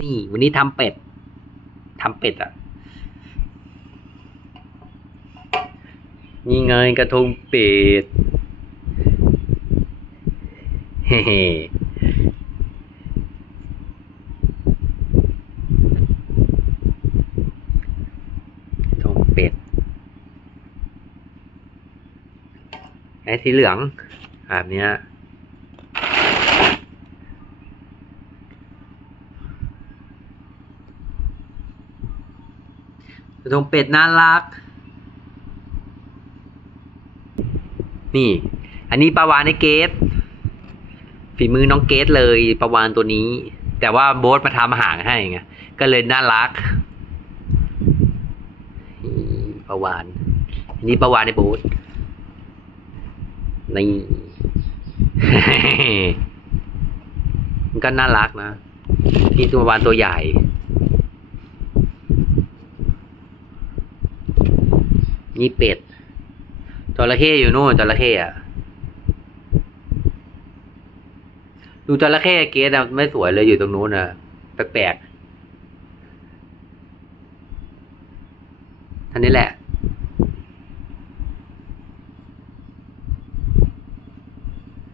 นี่วันนี้ทำเป็ดทำเป็ดอะ นี่ไงกระทงเป็ดเฮ้กระทงเป็ดไอ้สีเหลืองแบบเนี้ กระทงเป็ดน่ารัก นี่ อันนี้ปลาวานในเกตฝีมือน้องเกตเลยปลาวานตัวนี้ แต่ว่าโบ๊ทมาทำอาหารให้ไงก็เลยน่ารักปลาวานอันนี้ปลาวานในโบ๊ทนี่มันก็น่ารักนะนี่ตัวปลาวานตัวใหญ่ นี่เป็ดจระเข้อยู่นู่นจระเข้อะดูจระเข้เกสอะไม่สวยเลยอยู่ตรงนู้นอะแปลกๆท่านนี้แหละ